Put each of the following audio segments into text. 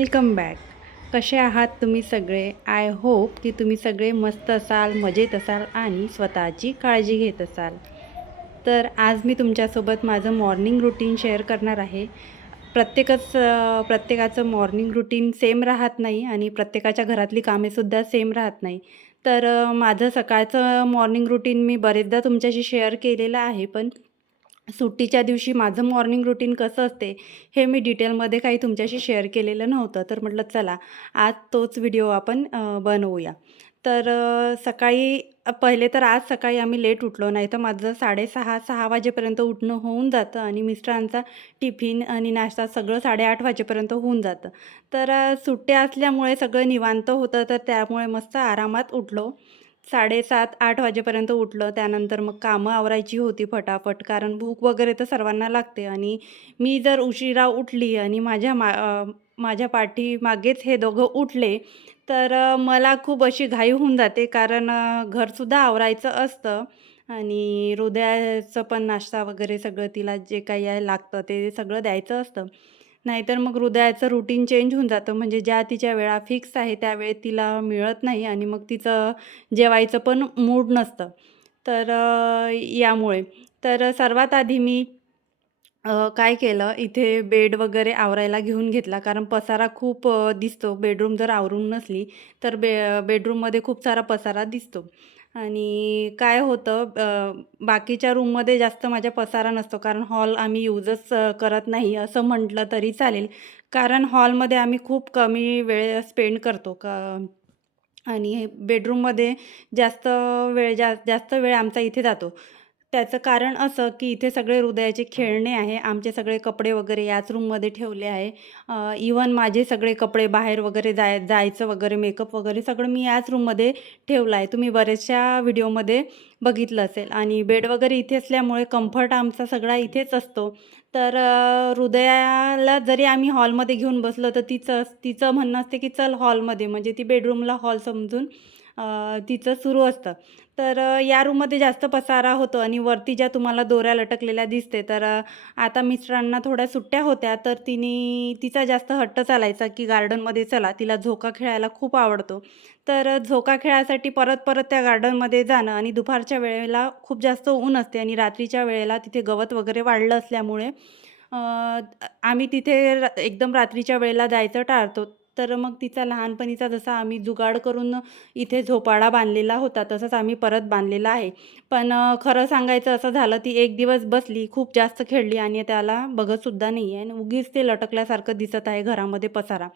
Welcome back. कसे आहात तुम्ही सगळे? आय होप की तुम्ही सगळे मस्त असाल, मजेत असाल आणि स्वतःची काळजी घेत असाल. तर आज मी तुमच्यासोबत माझं मॉर्निंग रुटीन शेअर करणार आहे. प्रत्येकाचं मॉर्निंग रुटीन सेम राहत नाही आणि प्रत्येकाच्या घरातली कामेसुद्धा सेम राहत नाही. तर माझं सकाळचं मॉर्निंग रुटीन मी बरेचदा तुमच्याशी शेअर केलेलं आहे. पण सुट्टीच्या दिवशी माझं मॉर्निंग रुटीन कसं असते, हे मी डिटेलमध्ये काही तुमच्याशी शेअर केलेलं नव्हतं. तर म्हटलं चला, आज तोच व्हिडिओ आपण बनवूया. तर पहिले तर आज सकाळी आम्ही लेट उठलो, नाहीतर माझं 6:30 वाजेपर्यंत उठणं होऊन जातं आणि मिस्टरांचा टिफिन आणि नाश्ता सगळं 8:30 वाजेपर्यंत होऊन जातं. तर सुट्ट्या असल्यामुळे सगळं निवांत होतं, तर त्यामुळे मस्त आरामात उठलो. 7:30-8 वाजेपर्यंत उठलं. त्यानंतर मग कामं आवरायची होती फटाफट, कारण भूक वगैरे तर सर्वांना लागते आणि मी जर उशिरा उठली आणि माझ्या पाठीमागेच हे दोघं उठले, तर मला खूप अशी घाई होऊन जाते, कारण घरसुद्धा आवरायचं असतं आणि हृदयाचं पण नाश्ता वगैरे सगळं तिला जे काही आहे लागतं ते सगळं द्यायचं असतं. नाहीतर मग हृदयाचं रुटीन चेंज होऊन जातं. म्हणजे ज्या तिच्या वेळा फिक्स आहे त्या वेळेत तिला मिळत नाही आणि मग तिचं जेवायचं पण मूड नसतं. तर यामुळे. तर सर्वात आधी मी काय केलं, इथे बेड वगैरे आवरायला घेऊन घेतला, कारण पसारा खूप दिसतो. बेडरूम जर आवरून नसली तर बेडरूममध्ये खूप सारा पसारा दिसतो. आणि काय होतं, बाकीच्या रूममध्ये जास्त माझ्या पसारा नसतो, कारण हॉल आम्ही यूजच करत नाही असं म्हटलं तरी चालेल. कारण हॉलमध्ये आम्ही खूप कमी वेळ स्पेंड करतो आणि बेडरूममध्ये जास्त जास्त वेळ आमचा इथे जातो. त्याचं कारण असं, की इथे सगळे हृदयाचे खेळणे आहे. आमचे सगळे कपडे वगैरे याच रूममध्ये ठेवले आहे. इव्हन माझे सगळे कपडे बाहेर वगैरे जायचं वगैरे मेकअप वगैरे सगळं मी याच रूममध्ये ठेवलं आहे. तुम्ही बऱ्याचशा व्हिडिओमध्ये बघितलं असेल आणि बेड वगैरे इथे असल्यामुळे कम्फर्ट आमचा सगळा इथेच असतो. तर हृदयाला जरी आम्ही हॉलमध्ये घेऊन बसलो, तर तिचं म्हणणं असते, की चल हॉलमध्ये, म्हणजे ती बेडरूमला हॉल समजून तिचं सुरू असतं. तर या रूममध्ये जास्त पसारा होतो आणि वरती ज्या तुम्हाला दोऱ्या लटकलेल्या दिसते, तर आता मिस्टरांना थोड्या सुट्ट्या होत्या, तर तिचा जास्त हट्ट चालायचा, की गार्डनमध्ये चला. तिला झोका खेळायला खूप आवडतो. तर झोका खेळायसाठी परत-परत त्या गार्डनमध्ये जाणं आणि दुपारच्या वेळेला खूप जास्त ऊन असते आणि रात्रीच्या वेळेला तिथे गवत वगैरे वाढलं असल्यामुळे आम्ही तिथे एकदम रात्रीच्या वेळेला जायचं टाळतो. तर मग तिचा लहानपणीचा जसा आम्ही जुगाड करून इथे झोपाळा बांधलेला होता, तसंच आम्ही परत बांधलेला आहे. पण खरं सांगायचं असं झालं, ती एक दिवस बसली, खूप जास्त खेळली आणि त्याला बघतसुद्धा नाही आहे आणि उगीच ते लटकल्यासारखं दिसत आहे घरामध्ये पसारा.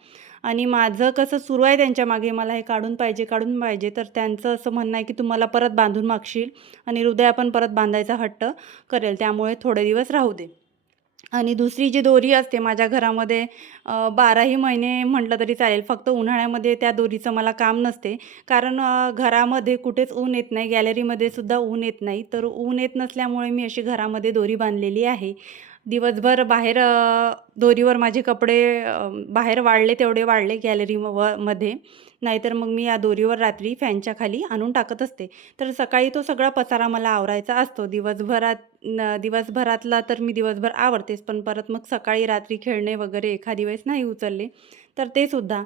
आणि माझं कसं सुरू आहे त्यांच्यामागे, मला हे काढून पाहिजे, काढून पाहिजे. तर त्यांचं असं म्हणणं आहे, की "तू मला परत बांधून मागशील आणि हृदया पण परत बांधायचा हट्ट करेल, त्यामुळे थोडे दिवस राहू दे." आणि दुसरी जी दोरी असते माझ्या घरामध्ये, 12ही महिने म्हटलं तरी चालेल. फक्त उन्हाळ्यामध्ये त्या दोरीचं मला काम नसते. कारण घरामध्ये कुठेच ऊन येत नाही. गॅलरीमध्ये सुद्धा ऊन येत नाही. तर ऊन येत नसल्यामुळे मी अशी घरामध्ये दोरी बांधलेली आहे. दिवसभर बाहेर दोरीवर माझे कपडे बाहेर वाळले तेवढे वाळले मध्ये. नाहीतर मग मी या दोरीवर रात्री फॅनच्या खाली आणून टाकत असते. तर सकाळी तो सगळा पसारा मला आवरायचा असतो. दिवसभरातला तर मी दिवसभर आवरतेच, पण परत मग सकाळी रात्री खेळणे वगैरे एखादी वेळेस नाही उचलले, तर ते सुद्धा.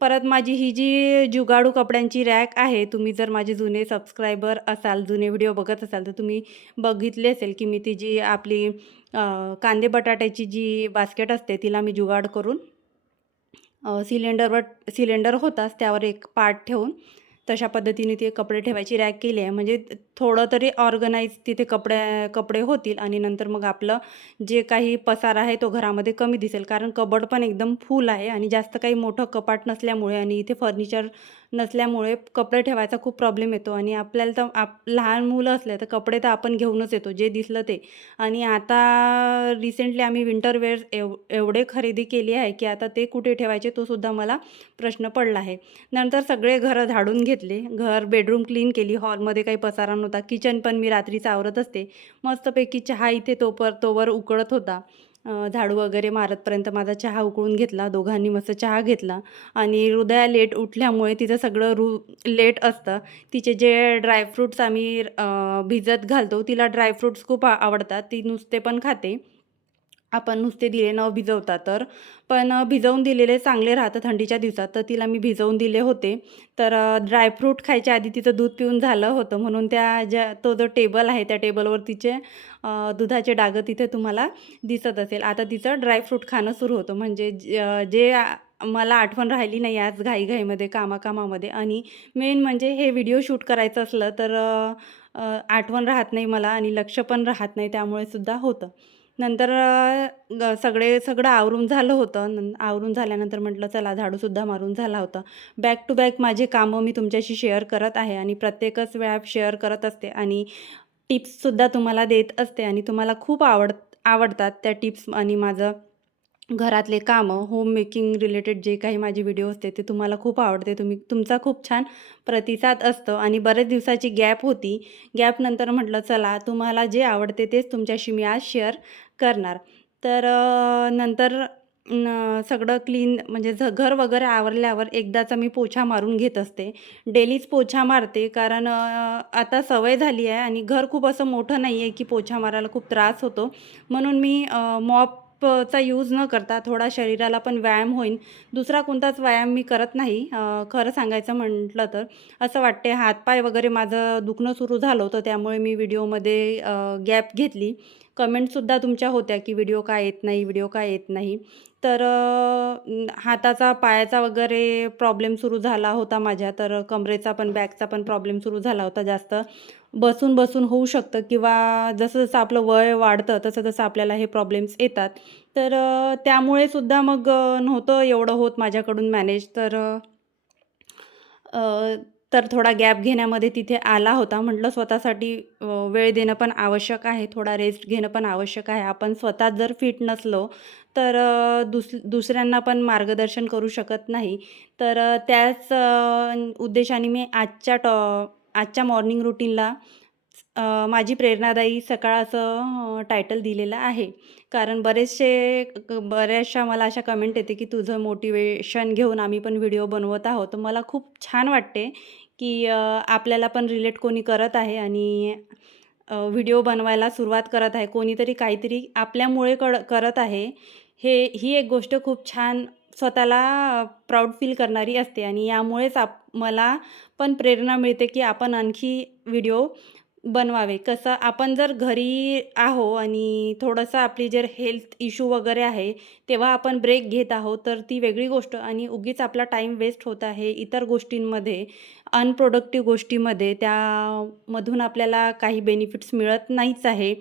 परत माझी ही जी जुगाडू कपड्यांची रॅक आहे, तुम्ही जर माझे जुने सबस्क्रायबर असाल, जुने व्हिडिओ बघत असाल, तर तुम्ही बघितले असेल, की मी ती जी आपली कांदे बटाट्याची जी बास्केट असते, तिला मी जुगाड करून सिलेंडर होताच त्यावर एक पाट ठेवून तशा पद्धतीने ते कपडे ठेवायची रॅक केली आहे. म्हणजे थोडं तरी ऑर्गनाइज तिथे कपडे होतील आणि नंतर मग आपलं जे काही पसारा आहे तो घरामध्ये कमी दिसेल. कारण कबर्ड पण एकदम फुल आहे आणि जास्त काही मोठं कपाट नसल्यामुळे आणि इथे फर्निचर नसल्यामुळे कपडे ठेवायचा खूप प्रॉब्लेम येतो आणि आपल्याला तर लहान मुलं असले तर कपडे तर आपण घेऊनच येतो, जे दिसलं ते. आणि आता रिसेंटली आम्ही विंटर वेअर एवढे खरेदी केली आहे, की आता ते कुठे ठेवायचे तो सुद्धा मला प्रश्न पडला आहे. नंतर सगळे घरं झाडून घेतले. बेडरूम क्लीन केली. हॉलमध्ये काही पसारा नव्हता. किचन पण मी रात्रीच आवरत असते. मस्तपैकी चहा इथे तोवर उकळत होता. झाडू वगैरे मारतपर्यंत माझा चहा उकळून घेतला. दोघांनी मस्त चहा घेतला आणि हृदया लेट उठल्यामुळे तिचं सगळं लेट असतं. तिचे जे ड्रायफ्रुट्स आम्ही भिजत घालतो, तिला ड्रायफ्रुट्स खूप आवडतात. ती नुसते पण खाते. आपण नुसते दिले न भिजवता तर. पण भिजवून दिलेले चांगले राहतात थंडीच्या दिवसात. तर तिला मी भिजवून दिले होते. तर ड्रायफ्रूट खायच्या आधी तिचं दूध पिऊन झालं होतं म्हणून तो जो टेबल आहे त्या टेबलवर तिचे दुधाचे डाग तिथे तुम्हाला दिसत असेल. आता तिचं ड्रायफ्रूट खाणं सुरू होतं. म्हणजे मला आठवण राहिली नाही आज घाईघाईमध्ये, कामाकामामध्ये आणि मेन म्हणजे हे व्हिडिओ शूट करायचं असलं तर आठवण राहत नाही मला आणि लक्ष पण राहत नाही, त्यामुळे सुद्धा होतं. नंतर सगळं आवरून झालं होतं. आवरून झाल्यानंतर म्हटलं चला झाडूसुद्धा मारून झाला होता. बॅक टू बॅक माझे कामं मी तुमच्याशी शेअर करत आहे आणि प्रत्येकच वेळा शेअर करत असते आणि टिप्ससुद्धा तुम्हाला देत असते आणि तुम्हाला खूप आवडतात त्या टिप्स आणि माझं घरातले कामं, होम मेकिंग रिलेटेड जे काही माझे व्हिडिओ असते ते तुम्हाला खूप आवडते. तुमचा खूप छान प्रतिसाद असतो आणि बरेच दिवसाची गॅप होती. गॅपनंतर म्हटलं चला तुम्हाला जे आवडते तेच तुमच्याशी मी आज शेअर करणार. तर नंतर सगळं क्लीन म्हणजे घर वगैरे आवरल्यावर एकदाचा मी पोछा मारून घेत असते. डेलीच पोछा मारते कारण आता सवय झाली आहे आणि घर खूप असं मोठं नाही आहे की पोछा मारायला खूप त्रास होतो. म्हणून मी मॉपचा यूज न करता थोडा शरीराला पण व्यायाम होईल. दुसरा कोणताच व्यायाम मी करत नाही. खरं सांगायचं म्हटलं तर असं वाटते हातपाय वगैरे माझं दुखणं सुरू झालं होतं, त्यामुळे मी व्हिडिओमध्ये गॅप घेतली. कमेंटसुद्धा तुमच्या होत्या की व्हिडिओ का येत नाही, व्हिडिओ का येत नाही. तर हाताचा, पायाचा वगैरे प्रॉब्लेम सुरू झाला होता माझ्या. तर कमरेचा पण, बॅकचा पण प्रॉब्लेम सुरू झाला होता. जास्त बसून होऊ शकतं किंवा जसं आपलं वय वाढतं तसं आपल्याला हे प्रॉब्लेम्स येतात. तर त्यामुळे सुद्धा मग नव्हतं एवढं होत माझ्याकडून मॅनेज. अ, तर थोडा गॅप घेण्यामध्ये तिथे आला होता. म्हटलं स्वतःसाठी वेळ देणं पण आवश्यक आहे, थोडा रेस्ट घेणं पण आवश्यक आहे. आपण स्वतःच जर फिट नसलो तर दुसऱ्यांना पण मार्गदर्शन करू शकत नाही. तर त्याच उद्देशाने मी आजच्या मॉर्निंग रुटीनला माझी प्रेरणादायी सकाळ असं टायटल दिलेलं आहे. कारण बऱ्याचशा मला अशा कमेंट येते की तुझं मोटिवेशन घेऊन आम्ही पण व्हिडिओ बनवत आहोत. तर मला खूप छान वाटते की आपल्याला पण रिलेट कोणी करत आहे आणि व्हिडिओ बनवायला सुरुवात करत आहे. कोणीतरी काहीतरी आपल्यामुळे करत आहे. ही एक गोष्ट खूप छान स्वतःला प्राऊड फील करणारी असते आणि यामुळेच मला पण प्रेरणा मिळते की आपण आणखी व्हिडिओ बनवावे. कसं आपण जर घरी आहो आणि थोडंसं आपली जर हेल्थ इश्यू वगैरे आहे, तेव्हा आपण ब्रेक घेत आहोत, तर ती वेगळी गोष्ट आणि उगीच आपला टाईम वेस्ट होत आहे इतर गोष्टींमध्ये, अनप्रोडक्टिव्ह गोष्टीमध्ये. त्यामधून आपल्याला काही बेनिफिट्स मिळत नाहीच आहे.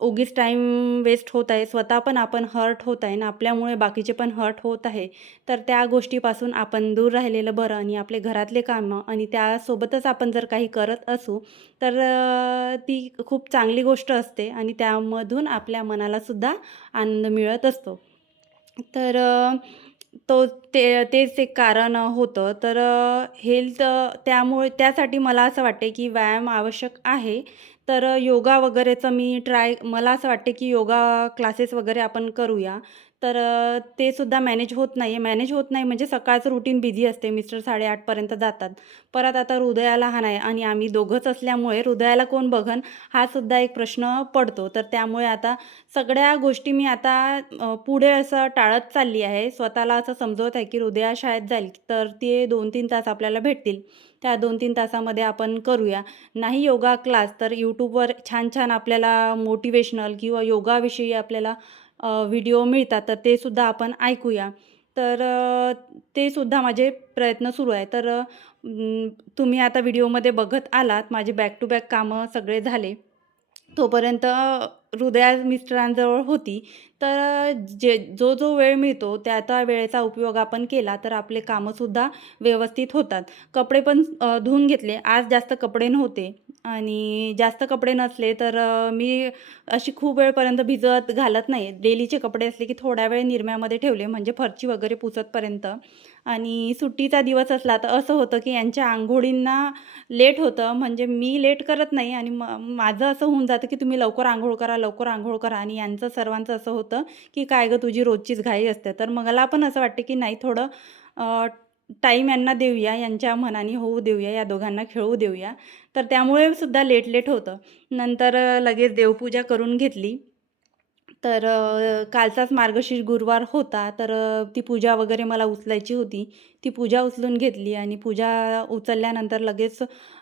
उगीच टाईम वेस्ट होत आहे. स्वतः पण आपण हर्ट होत आहे आणि आपल्यामुळे बाकीचे पण हर्ट होत आहे. तर त्या गोष्टीपासून आपण दूर राहिलेलं बरं आणि आपले घरातले कामं आणि त्यासोबतच आपण जर काही करत असू, तर ती खूप चांगली गोष्ट असते आणि त्यामधून आपल्या मनालासुद्धा आनंद मिळत असतो. तर तो तेच एक कारण होतं. तर त्यासाठी मला असं वाटते की व्यायाम आवश्यक आहे. तर योगा वगैरेचं मला असं वाटते की योगा क्लासेस वगैरे आपण करूया. तर ते सुद्धा मॅनेज होत नाही आहे. मॅनेज होत नाही म्हणजे सकाळचं रुटीन बिझी असते. मिस्टर 8:30 पर्यंत जातात. परत आता हृदया लहान आहे आणि आम्ही दोघंच असल्यामुळे हृदयाला कोण बघन हा सुद्धा एक प्रश्न पडतो. तर त्यामुळे आता सगळ्या गोष्टी मी आता पुढे असं टाळत चालली आहे. स्वतःला असं समजवत आहे की हृदया शाळेत जाईल तर ते 2-3 तास आपल्याला भेटतील. त्या 2-3 तासामध्ये आपण करूया. नाही योगा क्लास तर YouTubeवर छान आपल्याला मोटिवेशनल किंवा योगाविषयी आपल्याला व्हिडिओ मिळतात. तर ते सुद्धा आपण ऐकूया. तर ते सुद्धा माझे प्रयत्न सुरू आहे. तर तुम्ही आता व्हिडिओमध्ये बघत आलात माझे बॅक टू बॅक कामं सगळे झाले. तोपर्यंत हृदया मिस्टरांजवळ होती. तर जो वेळ मिळतो त्या वेळेचा उपयोग आपण केला तर आपले कामंसुद्धा व्यवस्थित होतात. कपडे पण धुवून घेतले. आज जास्त कपडे नव्हते आणि जास्त कपडे नसले तर मी अशी खूप वेळपर्यंत भिजत घालत नाही. डेलीचे कपडे असले की थोड्या वेळ निरम्यामध्ये ठेवले म्हणजे फरची वगैरे पुसतपर्यंत. आणि सुट्टीचा दिवस असला तर असं होतं की यांच्या अंघोळींना लेट होतं. म्हणजे मी लेट करत नाही आणि माझं असं होऊन जातं की तुम्ही लवकर अंघोळ करा, लवकर अंघोळ करा आणि यांचं सर्वांचं असं होतं की काय गं तुझी रोजचीच घाई असते. तर मला पण असं वाटतं की नाही थोडं टाईम यांना देऊया, यांच्या मनाने होऊ देऊया, या दोघांना खेळू देऊया. तर त्यामुळे सुद्धा लेट होतं. नंतर लगेच देवपूजा करून घेतली. तर कालचाच मार्गशीर्ष गुरुवार होता, तर ती पूजा वगैरे मला उचलायची होती. ती पूजा उचलून घेतली आणि पूजा उचलल्यानंतर लगेच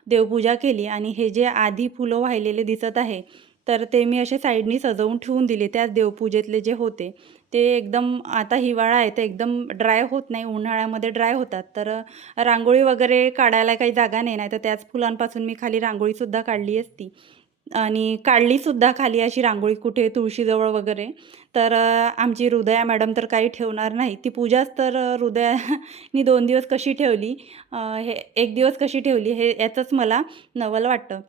देवपूजा केली आणि हे जे आधी फुलं वाहिलेले दिसत आहे, तर ते मी असे साईडनी सजवून ठेवून दिले. त्याच देवपूजेतले जे होते, ते एकदम आता हिवाळा आहे, तर एकदम ड्राय होत नाही. उन्हाळ्यामध्ये ड्राय होतात. तर रांगोळी वगैरे काढायला काही जागा नाही, नाहीतर त्याच फुलांपासून मी खाली रांगोळीसुद्धा काढली असती. आणि काढलीसुद्धा खाली अशी रांगोळी कुठे तुळशीजवळ वगैरे. तर आमची हृदया मॅडम तर काही ठेवणार नाही. ती पूजाच तर हृदयानी 2 दिवस कशी ठेवली, हे 1 दिवस कशी ठेवली, हे याचंच मला नवल वाटतं.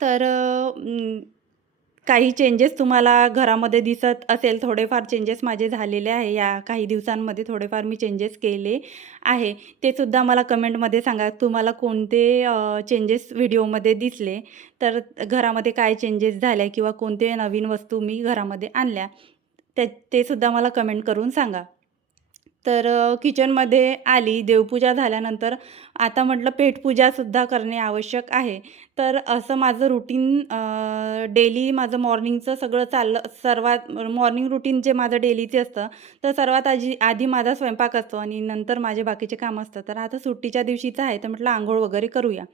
तर काही चेंजेस तुम्हाला घरामध्ये दिसत असेल, थोडेफार चेंजेस माझे झालेले आहे. या काही दिवसांमध्ये थोडेफार मी चेंजेस केले आहे. ते सुद्धा मला कमेंटमध्ये सांगा. तुम्हाला कोणते चेंजेस व्हिडिओमध्ये दिसले, तर घरामध्ये काय चेंजेस झाल्या किंवा कोणते नवीन वस्तू मी घरामध्ये आणल्या, ते सुद्धा मला कमेंट करून सांगा. तर किचनमध्ये आली, देवपूजा झाल्यानंतर आता म्हटलं पेटपूजासुद्धा करणे आवश्यक आहे. तर असं माझं रुटीन डेली माझं मॉर्निंगचं सगळं चाललं. सर्वात मॉर्निंग रुटीन जे माझं डेलीचे असतं, तर सर्वात आधी माझा स्वयंपाक असतो आणि नंतर माझे बाकीचे कामं असतात. तर आता सुट्टीच्या दिवशीचं आहे, तर म्हटलं अंघोळ वगैरे करूया.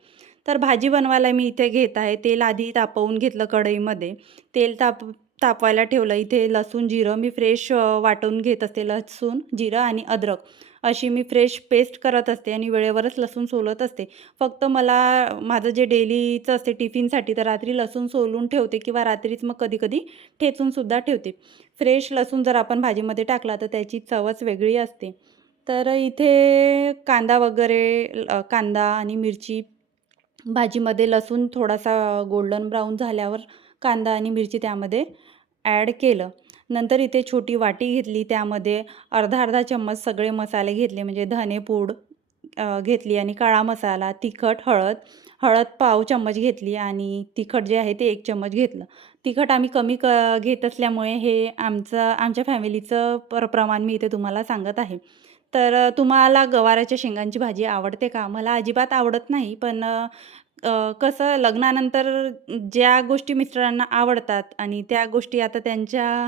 तर भाजी बनवायला मी इथे घेत आहे. तेल आधी तापवून घेतलं कढईमध्ये. तेल तापवायला ठेवलं. इथे लसूण, जिरं मी फ्रेश वाटून घेत असते. लसूण, जिरं आणि अद्रक अशी मी फ्रेश पेस्ट करत असते आणि वेळेवरच लसूण सोलत असते. फक्त मला माझं जे डेलीचं असते टिफिनसाठी, तर रात्री लसूण सोलून ठेवते किंवा रात्रीच मग कधी-कधी ठेचूनसुद्धा ठेवते. फ्रेश लसूण जर आपण भाजीमध्ये टाकला, तर त्याची चवच वेगळी असते. तर इथे कांदा वगैरे कांदा आणि मिरची भाजीमध्ये लसूण थोडासा गोल्डन ब्राऊन झाल्यावर कांदा आणि मिरची त्यामध्ये ॲड केलं. नंतर इथे छोटी वाटी घेतली. त्यामध्ये अर्धा-अर्धा चम्मच सगळे मसाले घेतले. म्हणजे धनेपूड घेतली आणि काळा मसाला, तिखट, हळद. हळद पाव चम्मच घेतली आणि तिखट जे आहे ते 1 चम्मच घेतलं. तिखट आम्ही कमी घेत असल्यामुळे हे आमच्या फॅमिलीचं प्रमाण मी इथे तुम्हाला सांगत आहे. तर तुम्हाला गवाराच्या शेंगांची भाजी आवडते का? मला अजिबात आवडत नाही. पण कसं लग्नानंतर ज्या गोष्टी मिस्टरांना आवडतात आणि त्या गोष्टी आता त्यांच्या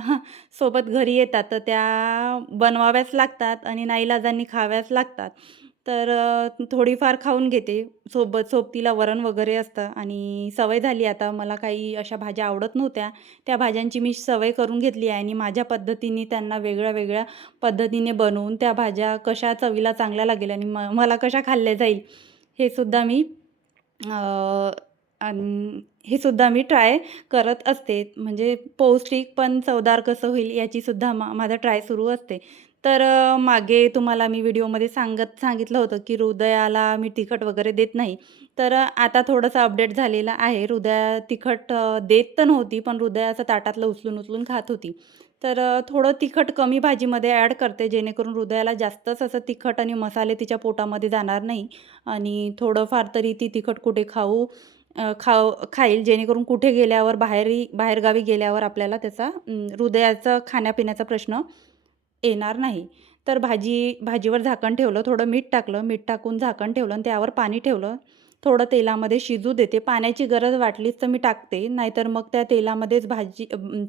सोबत घरी येतात, तर त्या बनवाव्याच लागतात आणि नाईलाजांनी खाव्याच लागतात. तर थोडीफार खाऊन घेते. सोबतीला वरण वगैरे असतं आणि सवय झाली आता. मला काही अशा भाज्या आवडत नव्हत्या. त्या भाज्यांची मी सवय करून घेतली आहे आणि माझ्या पद्धतीने त्यांना वेगळ्या-वेगळ्या पद्धतीने बनवून त्या भाज्या कशा चवीला चांगल्या लागेल आणि मला कशा खाल्ल्या जाईल, हे सुद्धा मी हे सुद्धा मी ट्राय करत असते. म्हणजे पौष्टिक पण चवदार कसं होईल याचीसुद्धा माझा ट्राय सुरू असते. तर मागे तुम्हाला मी व्हिडिओमध्ये सांगितलं होतं, की हृदयाला मी तिखट वगैरे देत नाही. तर आता थोडंसं अपडेट झालेलं आहे. हृदया तिखट देत तर नव्हती, पण हृदया असं ताटातलं उचलून खात होती. तर थोडं तिखट कमी भाजीमध्ये ॲड करते, जेणेकरून हृदयाला जास्तच असं तिखट आणि मसाले तिच्या पोटामध्ये जाणार नाही आणि थोडंफार तरी ती तिखट कुठे खाईल, जेणेकरून कुठे गेल्यावर बाहेरगावी गेल्यावर आपल्याला त्याचा हृदयाचा खाण्यापिण्याचा प्रश्न येणार नाही. तर भाजीवर झाकण ठेवलं, थोडं मीठ टाकलं, मीठ टाकून झाकण ठेवलं आणि त्यावर पाणी ठेवलं. थोडं तेलामध्ये शिजू देते. पाण्याची गरज वाटलीच तर मी टाकते, नाहीतर मग त्या तेलामध्येच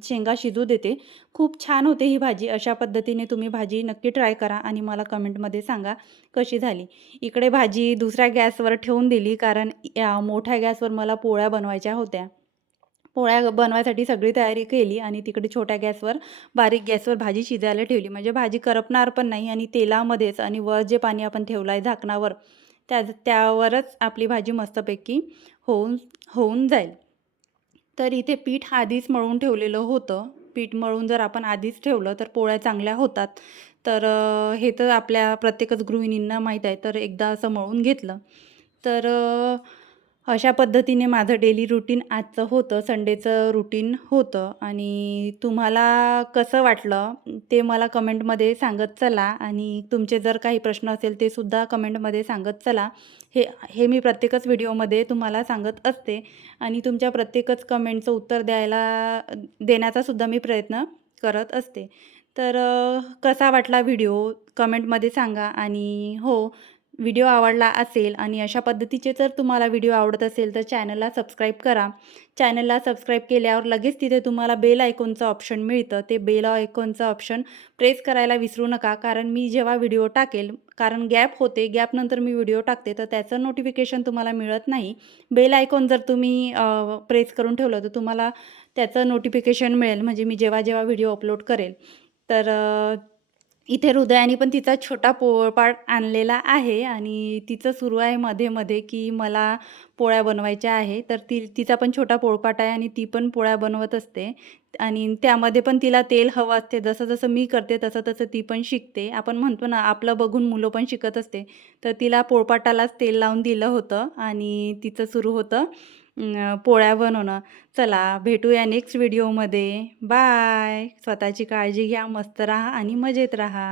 शेंगा शिजू देते. खूप छान होते ही भाजी. अशा पद्धतीने तुम्ही भाजी नक्की ट्राय करा आणि मला कमेंटमध्ये सांगा कशी झाली. इकडे भाजी दुसऱ्या गॅसवर ठेवून दिली, कारण या मोठ्या गॅसवर मला पोळ्या बनवायच्या होत्या. पोळ्या बनवायसाठी सगळी तयारी केली आणि तिकडे छोट्या गॅसवर, बारीक गॅसवर भाजी शिजायला ठेवली. म्हणजे भाजी करपणार पण नाही आणि तेलामध्येच आणि वर जे पाणी आपण ठेवलं आहे झाकणावर, त्यावरच आपली भाजी मस्तपैकी होऊन होऊन जाईल. तर इथे पीठ आधीच मळून ठेवलेलं होतं. पीठ मळून जर आपण आधीच ठेवलं तर पोळ्या चांगल्या होतात. तर हे तर आपल्या प्रत्येकच गृहिणींना माहीत आहे. तर एकदा असं मळून घेतलं. तर अशा पद्धतीने माझं डेली रुटीन आजचं होतं. संडेचं रुटीन होतं आणि तुम्हाला कसं वाटलं ते मला कमेंटमध्ये सांगत चला आणि तुमचे जर काही प्रश्न असेल ते सुद्धा कमेंटमध्ये सांगत चला. हे हे मी प्रत्येकच व्हिडिओमध्ये तुम्हाला सांगत असते आणि तुमच्या प्रत्येकच कमेंटचं उत्तर देण्याचा सुद्धा मी प्रयत्न करत असते. तर कसा वाटला व्हिडिओ कमेंटमध्ये सांगा आणि हो, व्हिडिओ आवडला असेल आणि अशा पद्धतीचे जर तुम्हाला व्हिडिओ आवडत असेल तर चॅनलला सबस्क्राईब करा. चॅनलला सबस्क्राईब केल्यावर लगेच तिथे तुम्हाला बेल आयकॉनचं ऑप्शन मिळतं. ते बेल आयकॉनचं ऑप्शन प्रेस करायला विसरू नका. कारण मी जेव्हा व्हिडिओ टाकेल, कारण गॅप होते, गॅपनंतर मी व्हिडिओ टाकते तर त्याचं नोटिफिकेशन तुम्हाला मिळत नाही. बेल आयकॉन जर तुम्ही प्रेस करून ठेवलं तर तुम्हाला त्याचं नोटिफिकेशन मिळेल, म्हणजे मी जेव्हा व्हिडिओ अपलोड करेल. तर इथे हृदयाने पण तिचा छोटा पोळपाट आणलेला आहे आणि तिचं सुरू आहे मध्ये-मध्ये, की मला पोळ्या बनवायच्या आहे. तर तिचा पण छोटा पोळपाट आहे आणि ती पण पोळ्या बनवत असते आणि त्यामध्ये पण तिला तेल हवं असते. जसं-जसं मी करते तसं-तसं ती पण शिकते. आपण म्हणतो ना, आपलं बघून मुलं पण शिकत असते. तर तिला पोळपाटालाच तेल लावून दिलं होतं आणि तिचं सुरू होतं पोळ्या बनवणं. चला भेटूया नेक्स्ट व्हिडिओमध्ये. बाय. स्वतःची काळजी घ्या, मस्त राहा आणि मजेत राहा.